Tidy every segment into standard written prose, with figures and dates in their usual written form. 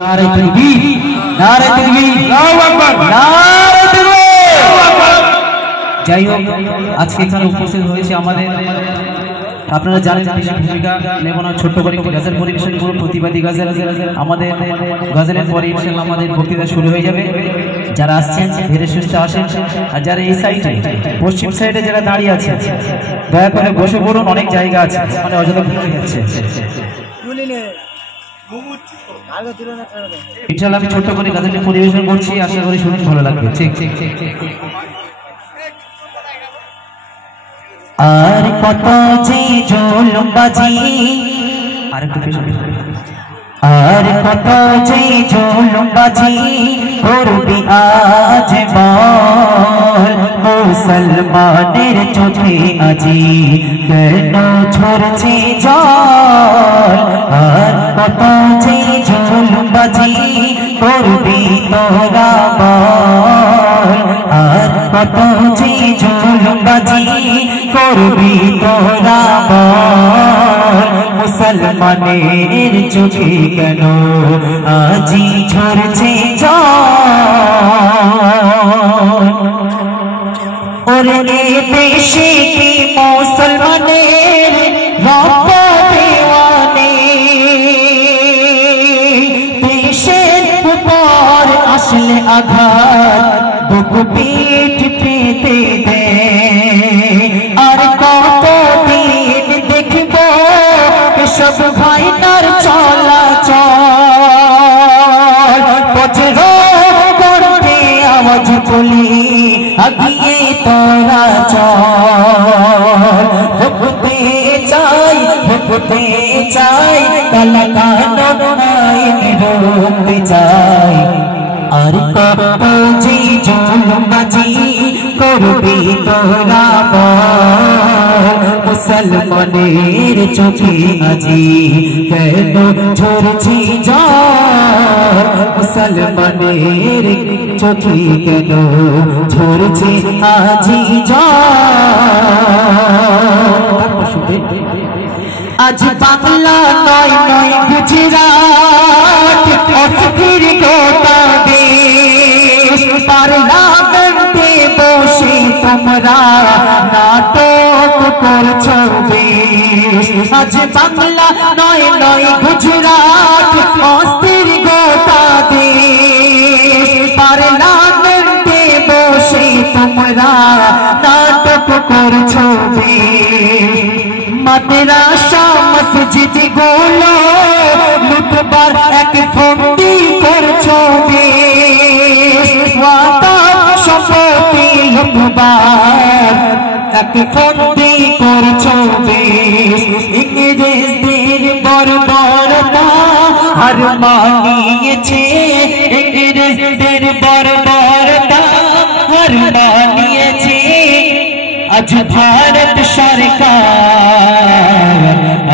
नारे तकबीर नारे तकबीर अल्लाहू আকবার नारे तकबीर। যাই হোক আজকে এখানে উপস্থিত হয়েছে আমাদের আপনারা জানেন বিশেষ ভূমিকা নেব না, ছোট্ট করে একটি গজল পরিবেশন করব, প্রতিবাদী গজল। আমাদের গজলের পরে ইনশাআল্লাহ আমাদের বক্তৃতা শুরু হয়ে যাবে। যারা আসছেন ধীরে সুস্থে আসেন, আর যারা এই সাইডে পশ্চিম সাইডে যারা দাঁড়িয়ে আছে দয়া করে বসে পড়ুন, অনেক জায়গা আছে, মানে অযথা ভিড় হচ্ছে। ইনশাআল্লাহ আমি ছোট্ট করে গজলটি পরিবেশন করছি, আশা করি শুনে ভালো লাগবে। ঠিক ঠিক ঠিক ঠিক। আর কত যে জুলুমবাজি, আর একটু পেছনে, আর কত যে জুলুমবাজি করবি আজ বল, মুসলমানের চোখে আজি কেন ঝরছে জল। আর কত যে জুলুমবাজি করবি তোরা বল, আর কত যে জুলুমবাজি করবি তোরা বল, মুসলমানের চোখে কেন আজি ঝরছে জল। ওরে দেশে কি মুসলমানের রব দেওয়ানে, দেশের উপর আসলে আঘাত বুক পিঠ পেতে দে। আর কতদিন দেখব এসব ভাইনার চলাচল, বজ্র করতে আওয়াজ তুলি আগিয়ে তোরা চল। হতে চাই কালা কানুন আইন রুখতে চাই। আর কত যে জুলুমবাজি করবি তোরা বল, মুসলমানের চোখে আজি কেন ঝরছে জল, মুসলমানের চোখে কেন ঝরছে আজি জল। আজ বাংলা নয় নয় গুজরাট অস্থির গোটা দেশ, পার্লামেন্টে বসে তোমরা নাটক করছো বেশ। আজ বাংলা নয় নয় গুজরাট অস্থির গোটা দেশ, পার্লামেন্টে বসে তোমরা নাটক করছো বেশ। মাদ্রাসা মসজিদ গুলো লুটবার এক ফন্দি করছো বেশ, ওয়াদা সম্পত্তি লুটবার এক ফন্দি করছো বেশ। ইংরেজদের বর্বরতা হার মানিয়েছে, ইংরেজদের বর্বরতা হার মানিয়েছে। আজ ভারত সরকার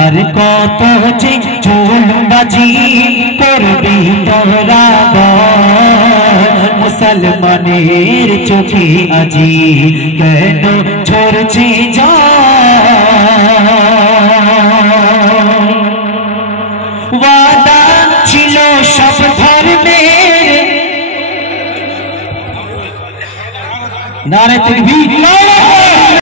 আর কত যে জুলুমবাজি করবি তোরা বল, মুসলমানের চোখে আজি কেন ঝরছে জল। ওয়াদা ছিল সব ধর্মের, নারে তাকবীর